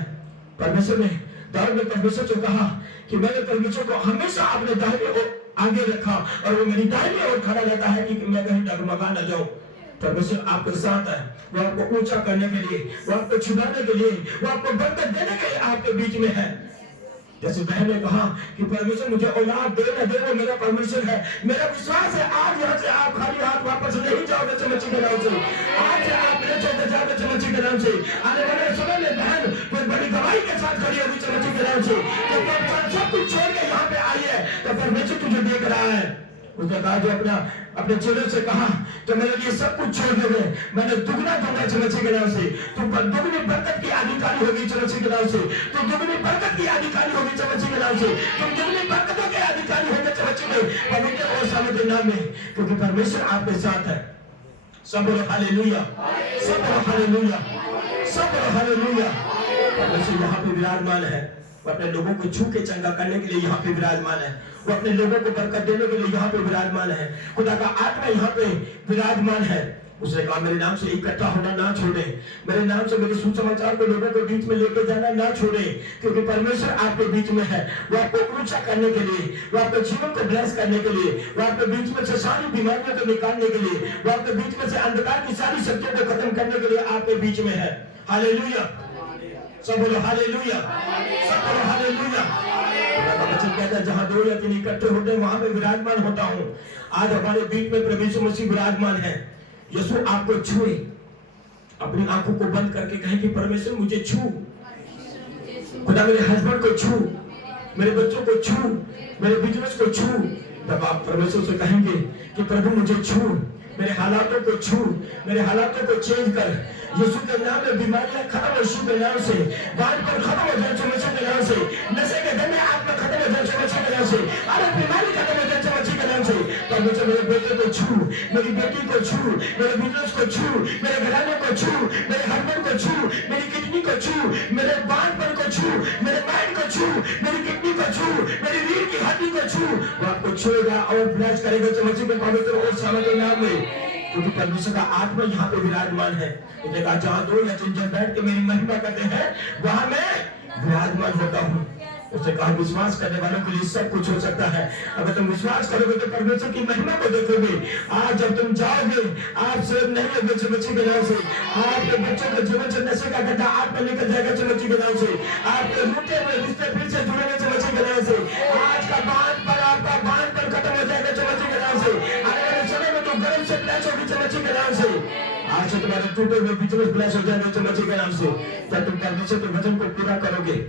परमेश्वर ने दाऊद ने परमेश्वर से कहा कि मैंने परमेश्वर को हमेशा अपने दाहिने ओर आगे रखा और वो मेरी दाहिने ओर खड़ा रहता है कि मैं कहीं डगमगा न जाऊं। परमेश्वर आपके साथ है, वो आपको ऊंचा करने के लिए, वो आपको छुड़ाने के लिए, वो आपको बरकत देने के लिए आपके बीच में है। जैसे बहन ने कहा कि परमेश्वर मुझे औलाद दे न दे वो मेरा परमेश्वर है, मेरा विश्वास है आज यहाँ से आप खाली हाथ वापस नहीं जाओगे यीशु मसीह के नाम से, आज से आप ले चलते जाओगे यीशु मसीह के नाम से। आने वाले समय में बहन कोई बड़ी गवाही के साथ खड़ी होगी यीशु मसीह के नाम से, तो सब कुछ छोड़ के यहाँ पे आई है तो परमेश्वर तुझे देख रहा है। उसने कहा जो अपने चेलों से कहा तो मेरे लिए सब कुछ छोड़ दोगे, मैंने दुगना दूंगा यीशु मसीह के नाम से, तुम दुगनी बरकत की अधिकारी होगी यीशु मसीह के नाम से, तुम दुगनी बरकत की अधिकारी होगी यीशु मसीह के नाम से, तुम दुगनी बरकतों के अधिकारी होंगे यीशु मसीह के पवित्र और सामर्थ्य नाम में, क्योंकि परमेश्वर आपके साथ है। सब बोलो हालेलुया, सब बोलो हालेलुया, सब बोलो हालेलुया। परमेश्वर यहाँ पे विराजमान है, वो अपने लोगों को छू के चंगा करने के लिए यहाँ पे विराजमान है, वो अपने लोगों को बरकत देने के लिए यहाँ पे विराजमान है, खुदा का आत्मा यहाँ पे विराजमान है। उसने कहा मेरे नाम से इकट्ठा होना ना छोड़े, मेरे नाम से मेरे सुसमाचार को लोगों के बीच में लेके जाना ना छोड़े, क्योंकि परमेश्वर आपके बीच में है। वो आपको ऊंचा करने के लिए, वो आपके जीवन को ब्लेस करने के लिए, वो आपके बीच में से सारी बीमारियों को निकालने के लिए, वो आपके बीच में से अंधकार की सारी शक्तियों को खत्म करने के लिए आपके बीच में है। हालेलुया, सब बोलो हालेलुया, सब बोलो हालेलुया। वचन कहता है जहां दो या तीन इकट्ठे होते हैं वहां पे विराजमान होता हूं। आज हमारे बीच में प्रभु यीशु मसीह विराजमान है। यीशु आपको छुए, अपनी आंखों को बंद करके कहें कि परमेश्वर मुझे छू, खुदा मेरे हस्बैंड को छू, मेरे बच्चों को छू, मेरे बिजनेस को छू। तब आप परमेश्वर से कहेंगे कि प्रभु मुझे छू, मेरे हालातों को छू, मेरे हालातों को चेंज कर। यीशु के नाम में बीमारियां खत्म हो यीशु के नाम से, बात पर खत्म हो जाए यीशु के नाम से, नशे के धंधे आत्मा खत्म हो जाए यीशु के नाम से, अरे बीमारी खत्म हो जाए यीशु के नाम से। परमेश्वर मेरे बेटे को छू, मेरी बेटी को छू, मेरे बिजनेस को छू, मेरे घराने को छू, मेरे हस्बैंड को छू, मेरी किडनी को छू, मेरे बांधपन को छू, मेरे माइंड को छू, मेरी किडनी को छू, मेरी रीढ़ की हड्डी को छू। वो आपको छुएगा और ब्लेस करेगा यीशु के पवित्र और सामर्थ्य नाम में, क्योंकि परमेश्वर का आत्मा यहाँ पे विराजमान है। उसने कहा जहाँ दो या तीन जन बैठ के मेरी महिमा करते हैं वहां मैं विराजमान होता हूँ। उसने कहा विश्वास करने वालों के लिए सब कुछ हो सकता है। अगर तुम विश्वास करोगे तो परमेश्वर की महिमा को देखोगे। आज जब तुम जाओगे आप सिर्फ नहीं होगे यीशु मसीह के नाम से, आपके बच्चों के जीवन से नशे का गड्ढा आप में निकल जाएगा यीशु मसीह के नाम से, आपके रूठे हुए रिश्ते फिर से जुड़ेंगे यीशु मसीह के नाम से, आज का बांध पर आपका बांध पर खत्म हो जाएगा यीशु मसीह के नाम से। आने वाले समय में तो गर्म से ब्लेस होगी यीशु मसीह के नाम से। आज से तुम्हारे टूटे हुए बिजनेस ब्लेस हो जाएंगे यीशु मसीह के नाम से, जब तुम परमेश्वर के वचन को पूरा करोगे।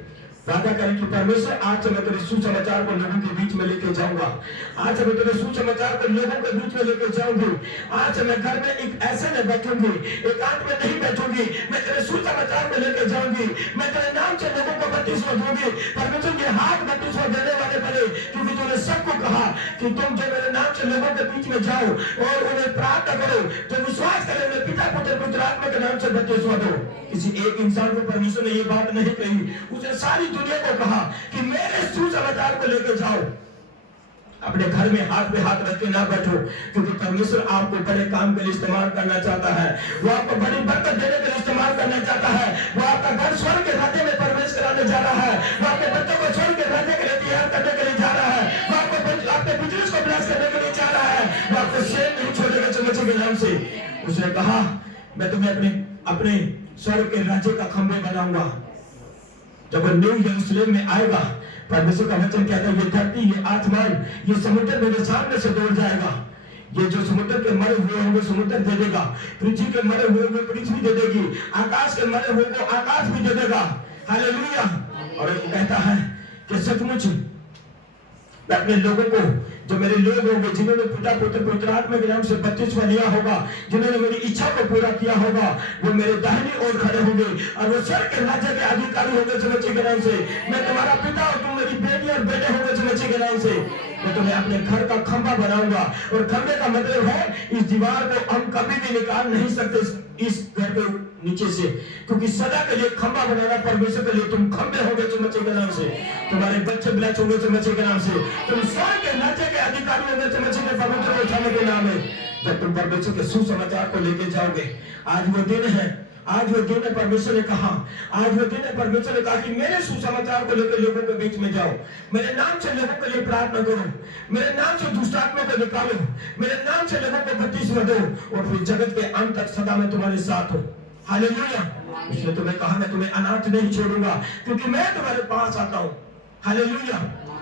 वादा करें कि परमेश्वर आज से मैं तेरे सुसमाचार को लोगों के बीच में लेके जाऊंगा, आज से मैं तेरे सुसमाचार को लोगों के बीच में लेके जाऊंगी। आज से मैं घर में एक ऐसे में बैठूंगी, एकांत में नहीं बैठूंगी, मैं तेरे सुसमाचार को लेके जाऊंगी, मैं तेरे नाम से लोगों को बपतिस्मा दूंगी। परमेश्वर के हाथ बपतिस्मा देने वाले बने, क्योंकि तूने सबको कहा कि तुम जो मेरे नाम से लोगों के बीच में जाओ और उन्हें प्रार्थना करो, तो विश्वास करें उन्हें पिता पुत्र पवित्र आत्मा के नाम से बपतिस्मा दो। किसी एक इंसान को परमेश्वर ने ये बात नहीं कही, उसने सारी दुनिया को कहा कि मेरे सुसमाचार को लेकर जाओ। अपने घर में हाथ पे हाथ रख के ना बैठो, क्योंकि परमेश्वर आपको बड़े काम के लिए इस्तेमाल करना चाहता है। वो आपको बड़ी बरकत देने के लिए इस्तेमाल करना चाहता है। वो आपका घर स्वर्ग के राज्य में प्रवेश कराने जा रहा है। वो आपके बच्चों को स्वर्ग के राज्य के लिए तैयार करने के लिए जा रहा है। वो आपके बिजनेस को ब्लेस करने के लिए जा रहा है। वो आपको शेर नहीं छोड़ेगा चमचे के नाम से। उसने कहा मैं तुम्हें अपने स्वर्ग के राज्य का खंभे बनाऊंगा। जब वो न्यू यरूशलेम में आएगा, परमेश्वर का वचन कहता है ये धरती, ये आसमान, ये समुद्र मेरे सामने से दौड़ जाएगा। ये जो समुद्र के मरे हुए होंगे समुद्र दे देगा, पृथ्वी के मरे हुए होंगे पृथ्वी दे देगी, आकाश के मरे हुए को आकाश भी दे देगा। हालेलुया। और वो कहता है कि सचमुच मैं अपने लोगों को, जो मेरे लोग होंगे जिन्होंने पिता पुत्र पवित्र आत्मा के नाम से बपतिस्मा लिया होगा, जिन्होंने मेरी इच्छा को पूरा किया होगा, वो मेरे दाहिनी ओर खड़े होंगे और वो स्वर्ग के राज्य के अधिकारी होंगे चमचे के नाम से। मैं तुम्हारा पिता और तुम मेरी बेटी और बेटे होंगे चमचे के नाम से। मैं तुम्हें अपने घर का खंभा बनाऊंगा। और खंभे का मतलब है इस दीवार को हम कभी भी निकाल नहीं सकते इस घर के नीचे से, क्योंकि सदा के लिए खंभा बनाना परमेश्वर के लिए। तुम खंभे होंगे चमचे के नाम से, तुम्हारे बच्चे ब्लेस होंगे चमचे के नाम से, तुम स्वर्ग के राज्य के अधिकारी होंगे चमचे के पवित्र उठाने के नाम है। जब तुम परमेश्वर के सुसमाचार को लेके जाओगे, आज वो दिन है, आज वो दिन है। परमेश्वर ने कहा, आज वो दिन है, परमेश्वर ने कहा कि मेरे सुसमाचार को लेकर लोगों के बीच में जाओ, मेरे नाम से लोगों के लिए प्रार्थना करो, मेरे नाम से दुष्ट आत्मा को निकालो, मेरे नाम से लोगों को बपतिस्मा दो, और फिर जगत के अंत तक सदा मैं तुम्हारे साथ हूँ। हालेलुया। इसलिए तुम्हें कहा मैं तुम्हें अनाथ नहीं छोड़ूंगा, क्योंकि मैं तुम्हारे पास आता हूँ। हालेलुया।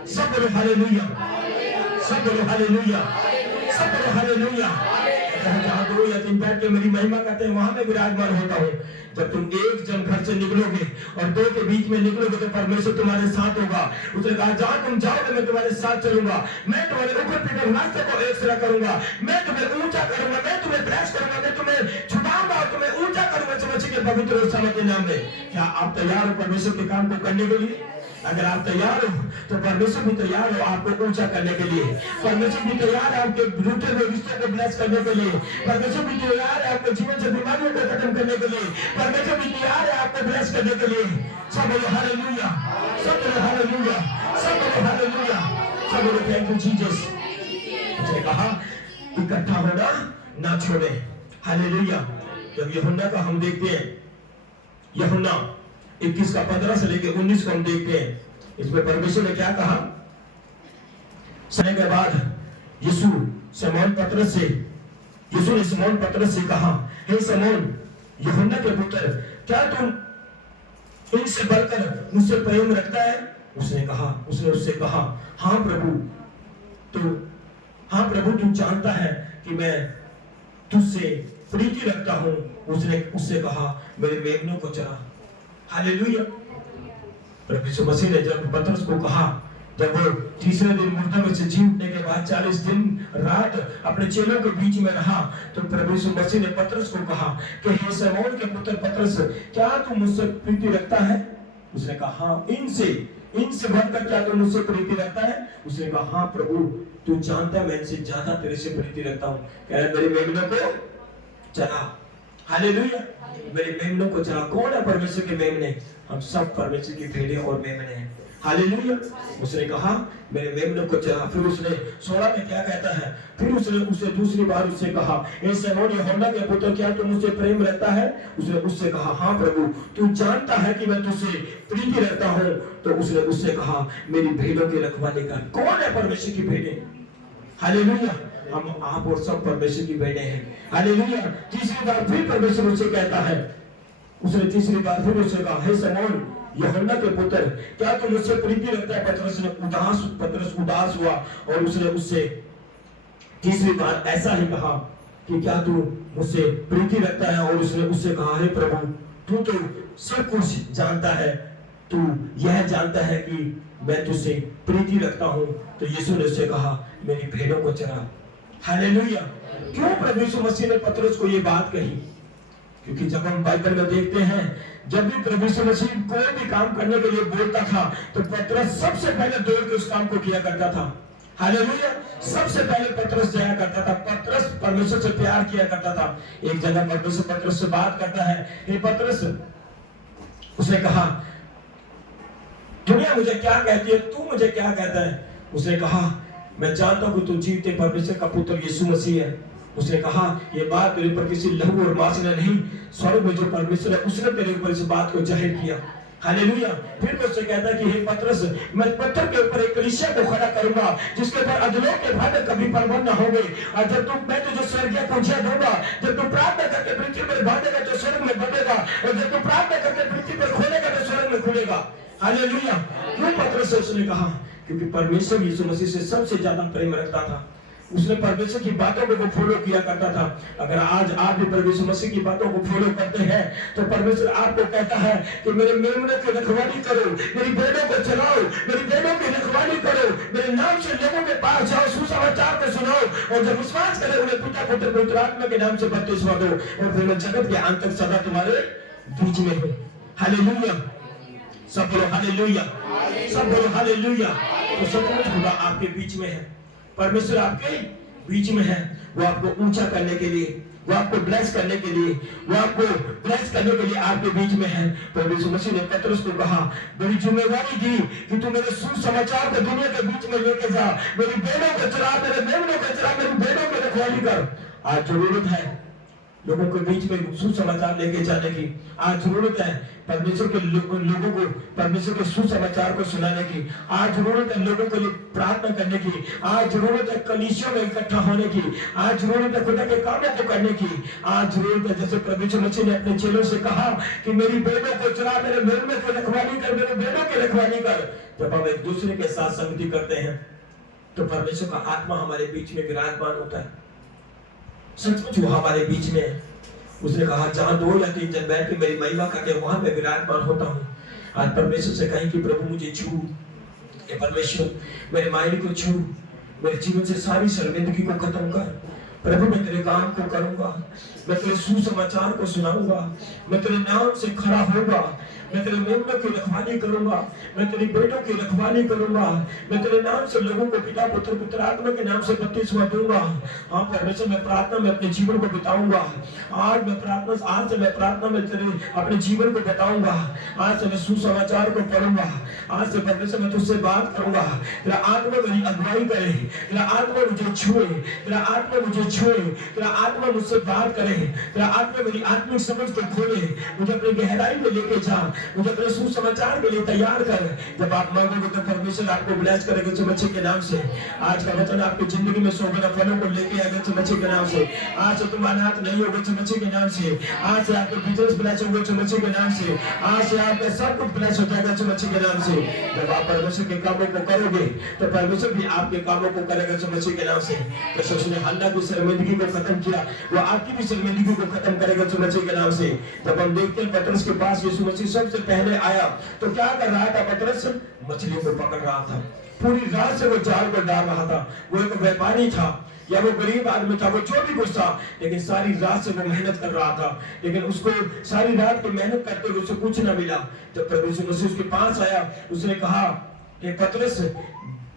सब बोलो हालेलुया, सब बोलो हालेलुया, सब बोलो हालेलुया। जहाँ 2 या 3 बैठ के मेरी महिमा करते हैं वहां मैं विराजमान होता हूँ। जब तुम एक जन घर से निकलोगे और 2 के बीच में निकलोगे तो परमेश्वर तुम्हारे साथ होगा। उसने कहा जहाँ तुम जाओगे मैं तुम्हारे साथ चलूंगा, मैं तुम्हारे ऊपर पीछे रास्ते को एक्सरा करूंगा, मैं तुम्हें ऊंचा करूंगा, मैं तुम्हें ब्लेस करूंगा, मैं तुम्हें छुड़ाऊंगा और तुम्हें ऊंचा करूंगा समझ के पवित्र और समझ के नाम में। क्या आप तैयार हो परमेश्वर के काम को करने के लिए? अगर आप तैयार हो तो परमेश्वर भी तैयार हो आपको ऊंचा करने के लिए। परमेश्वर भी तैयार है आपके रूठे हुए रिश्तों को ब्लेस करने के लिए। परमेश्वर भी तैयार है आपके जीवन से बीमारियों को खत्म करने के लिए। परमेश्वर भी तैयार है आपको ब्लेस करने के लिए। सब बोलो हालेलुया, सब बोलो हालेलुया, सब बोलो हालेलुया, सब बोलो थैंक यू जीसस। उसने कहा इकट्ठा होना ना छोड़े। हालेलुया। जब यूहन्ना का हम देखते हैं, यूहन्ना 21 का 15 से लेकर 19 को हम देखते हैं, इसमें परमेश्वर ने क्या कहा? समय के बाद यीशु ने शमौन पतरस से कहा, हे शमौन यूहन्ना के पुत्र, क्या तुम इनसे बढ़कर मुझसे प्रेम रखता है? उसने उससे कहा हाँ प्रभु तू जानता है कि मैं तुझसे प्रीति रखता हूँ। उसने उससे कहा मेरे मेमनों को चरा। हालेलुया। प्रभु यीशु मसीह ने जब पतरस को कहा, जब वो तीसरे दिन मुर्दों में से जी उठने के बाद 40 दिन रात अपने चेलों के बीच में रहा, तो प्रभु यीशु मसीह ने पतरस को कहा कि हे शमौन के पुत्र पतरस, क्या तू मुझसे प्रीति रखता है? उसने कहा हाँ, इनसे बढ़कर क्या तू मुझसे प्रीति रखता है? उसने कहा हाँ प्रभु, तू जानता है मैं इनसे ज्यादा तेरे से प्रीति रखता हूँ। कह रहा मेरे मेमनों को चरा। हालेलुया। मेरे मेमनों को चरा। कौन है परमेश्वर के मेमने? हम सब परमेश्वर की भेड़ें और मेमने हैं। हालेलुया। उसने कहा मेरे मेमनों को चरा। फिर उसने 16 में क्या कहता है? फिर उसने उसे दूसरी बार उससे कहा, हे शमौन यूहन्ना के पुत्र, क्या तू मुझसे प्रेम रखता है? उसने उससे कहा हाँ प्रभु, तू जानता है कि मैं तुझसे प्रीति रखता हूँ। तो उसने उससे कहा मेरी भेड़ों की रखवाली कर। कौन है परमेश्वर की भेड़ें? हालेलुया। हम आप और सब परमेश्वर की भेड़ें हैं। हालेलुया। तीसरी बार फिर परमेश्वर उससे कहता है, उसने तीसरी बार फिर उससे कहा, हे शमौन यूहन्ना के पुत्र, क्या तू मुझसे प्रीति रखता है? पतरस उदास हुआ और उसने उससे तीसरी बार ऐसा ही कहा कि क्या तू मुझसे प्रीति रखता है? और उसने उससे कहा, हे प्रभु, तू तो सब कुछ जानता है, तू यह जानता है कि मैं तुझसे प्रीति रखता हूँ। तो यीशु ने उससे कहा मेरी भेड़ों को चरा। हालेलुया। क्यों प्रभु यीशु मसीह ने पतरस को ये बात कही? क्योंकि जब हम बाइबल में देखते हैं, जब भी प्रभु यीशु मसीह कोई भी काम करने के लिए बोलता था तो पतरस सबसे पहले दौड़ के उस काम को किया करता था। हालेलुया। सबसे पहले पतरस जाया करता था। पतरस परमेश्वर से प्यार किया करता था। एक जगह परमेश्वर पतरस से बात करता है, हे पतरस, उसने कहा दुनिया मुझे क्या कहती है, तू मुझे क्या कहता है? उसने कहा मैं जानता हूँ कि तू जीवते परमेश्वर का पुत्र यीशु मसीह है। उसने कहा ये बात तेरे ऊपर किसी लहू और मांस ने नहीं, स्वर्ग में जो परमेश्वर है उसने तेरे ऊपर इस बात को जाहिर किया। हालेलुया। फिर मुझसे कहता कि हे पतरस, मैं पत्थर के ऊपर एक कलीसिया को खड़ा करूंगा जिसके ऊपर अधलों के भाटे कभी परबंध न होंगे। और जब तू मैं तुझे स्वर्गीय कुंजियां दूंगा, जब तू प्रार्थना करके पृथ्वी पर बांधेगा तो स्वर्ग में बंधेगा, और जब तू प्रार्थना करके पृथ्वी पर खोलेगा तो स्वर्ग में खुलेगा। हालेलुया। क्यों पतरस से उसने कहा? क्योंकि परमेश्वर यीशु मसीह से सबसे ज्यादा प्रेम रखता था। उसने परमेश्वर की बातों को फॉलो किया करता था। अगर आज आप भी परमेश्वर मसीह की बातों को फॉलो करते हैं तो परमेश्वर आपको कहता है कि मेरे मेमनों की रखवाली करो, मेरी भेड़ों को चलाओ, मेरी भेड़ों की रखवाली करो, मेरे नाम से लोगों के पास जाओ, सुसमाचार को सुनाओ, और जब विश्वास करे उन्हें पिता पुत्र पवित्र आत्मा के नाम से बपतिस्मा दो, और फिर मैं जगत के अंत तक सदा तुम्हारे बीच में हूं। हालेलुया। सब बोलो हालेलुया, सब बोलो हालेलुया। तो सचमुच खुदा आपके बीच में है, परमेश्वर आपके बीच में है। वो आपको ऊंचा करने के लिए, वो आपको ब्लेस करने के लिए, वो आपको ब्लेस करने के लिए आपके बीच में है। परमेश्वर मसीह ने पतरस को कहा, बड़ी जिम्मेवारी दी कि तू मेरे सुसमाचार को दुनिया के बीच में लेके जा, मेरी भेड़ों को चला, मेरे मेमनों को चला, मेरी भेड़ों की रखवाली कर। आज जरूरत है लोगों के बीच में सुसमाचार लेके जाने की। आज जरूरत है परमेश्वर के लोगों को परमेश्वर के सुसमाचार को सुनाने की। आज जरूरत है लोगों के लिए प्रार्थना करने की। आज जरूरत है कलीसियों में इकट्ठा होने की। आज जरूरत है खुदा के कामों को करने की। आज जरूरत है जैसे परमेश्वर मसीह ने अपने चेलों से कहा कि मेरी भेड़ों को चरा, मेरे मेमनों की रखवाली कर, मेरे भेड़ों की रखवाली कर। जब हम एक दूसरे के साथ संगति करते हैं तो परमेश्वर का आत्मा हमारे बीच में विराजमान होता है। सचमुच वो हमारे बीच में है। उसने कहा जहां 2 या 3 जन बैठ के मेरी महिमा करके वहां मैं विराजमान होता हूँ। आज परमेश्वर से कहें कि प्रभु मुझे छू, ये परमेश्वर मेरे माइंड को छू, मेरे जीवन से सारी शर्मिंदगी को खत्म कर। प्रभु मैं तेरे काम को करूंगा, मैं तेरे सुसमाचार को सुनाऊंगा, मैं तेरे नाम से खड़ा होऊंगा, मैं तेरे मेमनों की रखवाली करूंगा, मैं तेरी बेटों की रखवाली करूंगा, मैं तेरे नाम से लोगों को पिता पुत्र पवित्र आत्मा के नाम से बपतिस्मा दूंगा। हाँ परमेश्वर मैं प्रार्थना में अपने जीवन को बिताऊंगा। आज से मैं प्रार्थना में तेरे अपने जीवन को बताऊंगा। आज से मैं सुसमाचार को पढ़ूंगा। आज से परमेश्वर मैं तुझसे बात करूंगा। तेरा आत्मा मेरी अगुवाई करे, तेरा आत्मा मुझे छुए, तेरा आत्मा मुझे छुए, तेरा आत्मा मुझसे बात करे, तेरा आत्मा मेरी आत्मिक समझ को खोले, मुझे अपनी गहराई में लेके जा, मुझे अपने सुसमाचार के लिए तैयार कर। जब आप मांगोगे तो परमेश्वर आपको ब्लेस करेगा यीशु मसीह के नाम से। आज का वचन आपकी जिंदगी में सोगना फलों को लेके आएगा यीशु मसीह के नाम से। आज से तुम अनाथ नहीं होगे यीशु मसीह के नाम से। आज से आपके बिजनेस ब्लेस होंगे यीशु मसीह के नाम से। आज से आपका सब कुछ ब्लेस हो जाएगा यीशु मसीह के नाम से। जब आप परमेश्वर के कामों को करोगे तो परमेश्वर भी आपके कामों को करेगा यीशु मसीह के नाम से। जैसे उसने हन्ना की शर्मिंदगी को खत्म किया, वो आपकी भी शर्मिंदगी को खत्म करेगा यीशु मसीह के नाम से। जब हम देखते हैं पतरस के पास यीशु मसीह सबसे पहले आया तो क्या कर रहा था? पतरस मछलियों को पकड़ रहा था। पूरी रात से वो जाल को डाल रहा था। वो एक व्यापारी था या वो गरीब आदमी था, वो जो भी कुछ था, लेकिन सारी रात से वो मेहनत कर रहा था। लेकिन उसको सारी रात की मेहनत करते हुए उसे कुछ न मिला। जब प्रभु यीशु मसीह उसके पास आया, उसने कहा कि पतरस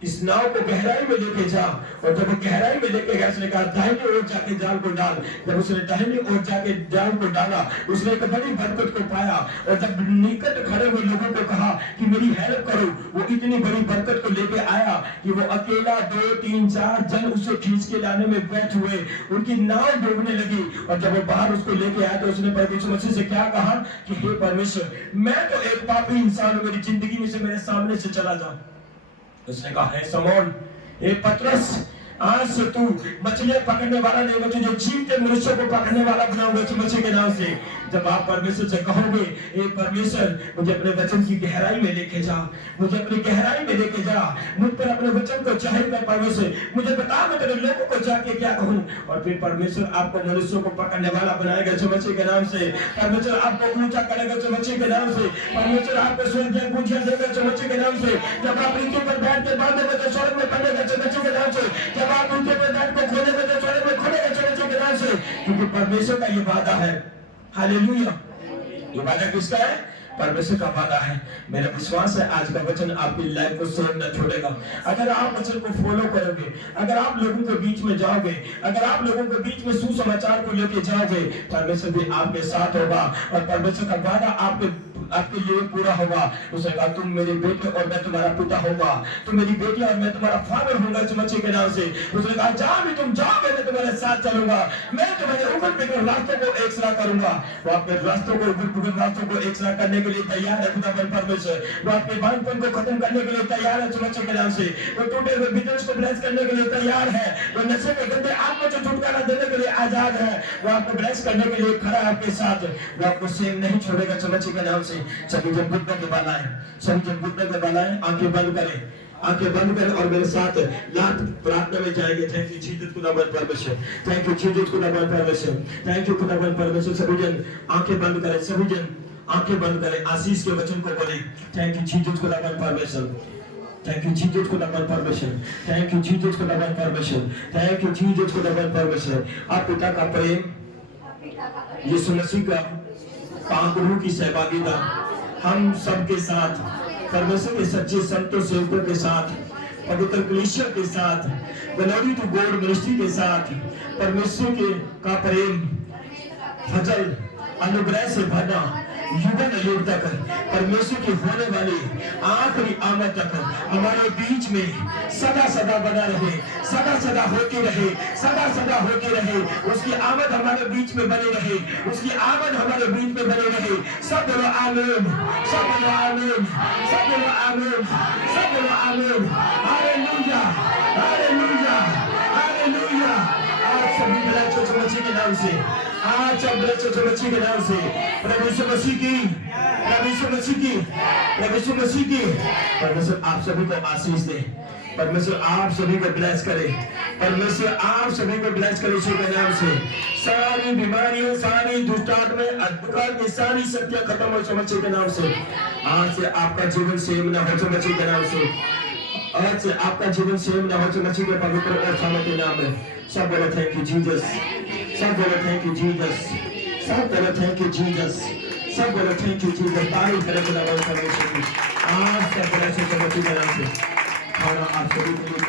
इस नाव को गहराई में लेके जा। और जब वो गहराई में लेके गया, उसने कहा दाहिनी ओर जाके जाल को डाल। जब उसने दाहिनी ओर जाके जाल को डाला, उसने एक बड़ी बरकत को पाया। और जब निकट खड़े हुए लोगों को कहा कि मेरी हेल्प करो, वो इतनी बड़ी बरकत को लेके आया कि वो अकेला 2, 3, 4 जन उसे खींच के लाने में बैठ हुए। उनकी नाव डूबने लगी। और जब वो बाहर उसको लेके आया तो उसने परमेश्वर मसीह से क्या कहा कि हे परमेश्वर, मैं तो एक पापी इंसान हूं, मेरी जिंदगी में से मेरे सामने से चला जा। उसने कहा हे समौन, हे पतरस, आज से तू मछलियां पकड़ने वाला नहीं, मैं तुझे जीवते मनुष्यों को पकड़ने वाला बनाऊंगा यीशु मसीह के नाम से। जब आप परमेश्वर से कहोगे हे परमेश्वर, मुझे अपने वचन की गहराई में लेके जा, मुझे अपनी गहराई में लेके जा, मुझ पर अपने वचन को जाहिर कर परमेश्वर, मुझे बता मैं तेरे लोगों को जाके क्या कहूं। और फिर परमेश्वर आपको मनुष्यों को पकड़ने वाला बनाएगा यीशु मसीह के नाम से। परमेश्वर आपको ऊंचा करेगा यीशु मसीह के नाम से। परमेश्वर आपको स्वर्गीय पूंजियां देगा यीशु मसीह के नाम से। जब आप पृथ्वी पर बैठ के बांधोगे तो स्वर्ग में बंधेगा यीशु मसीह के नाम से। जब आप उनके पर बैठ को खोलेंगे तो स्वर्ग में खुलेगा यीशु मसीह के नाम से। क्योंकि परमेश्वर का ये वादा है। हालेलुया। ये वादा किसका है? परमेश्वर का वादा है। मेरा विश्वास है आज का वचन आपकी लाइफ को सेव न छोड़ेगा। अगर आप वचन को फॉलो करोगे, अगर आप लोगों के बीच में जाओगे, अगर आप लोगों के बीच में सुसमाचार को लेके जाओगे, परमेश्वर भी आपके साथ होगा। और परमेश्वर का वादा आपके लिए पूरा होगा। उसने कहा तुम मेरे बेटे और मैं तुम्हारा पिता होगा, तुम मेरी बेटी और मैं तुम्हारा फादर होगा इस मच्छी के नाम से। उसने कहा जहां भी तुम जाओगे मैं तुम्हारे साथ चलूंगा, मैं तुम्हारे ऊपर के रास्तों को एक साथ करूंगा। वो आपके रास्तों को ऊपर रास्तों को एक साथ करने के लिए तैयार है खुदा परमेश्वर। वो आपके बांझपन को खत्म करने के लिए तैयार है इस मच्छी के नाम से। वो टूटे हुए बिजनेस को ब्लेस करने के लिए तैयार है। वो नशे के गंदे आत्मा से छुटकारा देने के लिए आजाद है। वो आपको ब्लेस करने के लिए खड़ा है आपके साथ। वो आपको सेम नहीं छोड़ेगा इस मच्छी के नाम से। सभी जन घुटने के बाला है, सभी जन घुटने के बाला है, आंखें बंद करें, आंखें बंद करें और मेरे साथ याद प्रार्थना में जाएंगे। थैंक यू जीसस खुदावंद परमेश्वर, थैंक यू जीसस खुदावंद परमेश्वर, थैंक यू खुदावंद परमेश्वर। सभी जन आंखें बंद करें, सभी जन आंखें बंद करें, आशीष के वचन को बोले। थैंक यू जीसस खुदावंद परमेश्वर, थैंक यू जीसस खुदावंद परमेश्वर, थैंक यू जीसस खुदावंद परमेश्वर, थैंक यू जीसस खुदावंद परमेश्वर। आप पिता का प्रेम, यीशु मसीह का पाक रूह की सहभागिता हम सबके साथ, परमेश्वर के सच्चे संतों सेवकों के साथ, पवित्र कलीसिया के साथ, ग्लोरी टू गॉड मिनिस्ट्री के साथ, परमेश्वर के का प्रेम, फजल अनुग्रह से भरना युगन युग तक, परमेश्वर की होने वाली आखिरी आमद तक हमारे बीच में सदा सदा बना रहे, सदा सदा होती रहे, सदा सदा होती रहे। उसकी आमद हमारे बीच में बने रहे, उसकी आमद हमारे बीच में बने रहे। सब बोलो आमीन, सब बोलो आमीन, सब बोलो आमीन, सब बोलो आमीन। Hallelujah, hallelujah, hallelujah. आज सभी ब्लेस हो मसीह के नाम से, आज सब ब्लेस हो मसीह के नाम से। प्रभु यीशु मसीह की, प्रभु यीशु मसीह की, प्रभु यीशु मसीह की। परमेश्वर आप सभी को आशीष दे, परमेश्वर आप सभी को ब्लेस करे, परमेश्वर आप सभी को ब्लेस करे यीशु के नाम से। सारी बीमारियां, सारी दुष्ट आत्माएं, अंधकार की सारी शक्तियां खत्म हो यीशु मसीह के नाम से। आज से आपका जीवन सेम न हो यीशु मसीह के नाम से। आज से आपका जीवन सेम न हो यीशु मसीह के पवित्र और सामर्थ्य नाम में। सब बोलो थैंक यू जीसस, सब बोलो थैंक यू जीसस, सब बोलो थैंक यू जीसस, सब बोलो थैंक यू जीसस। तारीफ करें खुदावंद परमेश्वर की। आज सब ब्लेस हो यीशु मसीह के नाम से। खाना आप सभी के लिए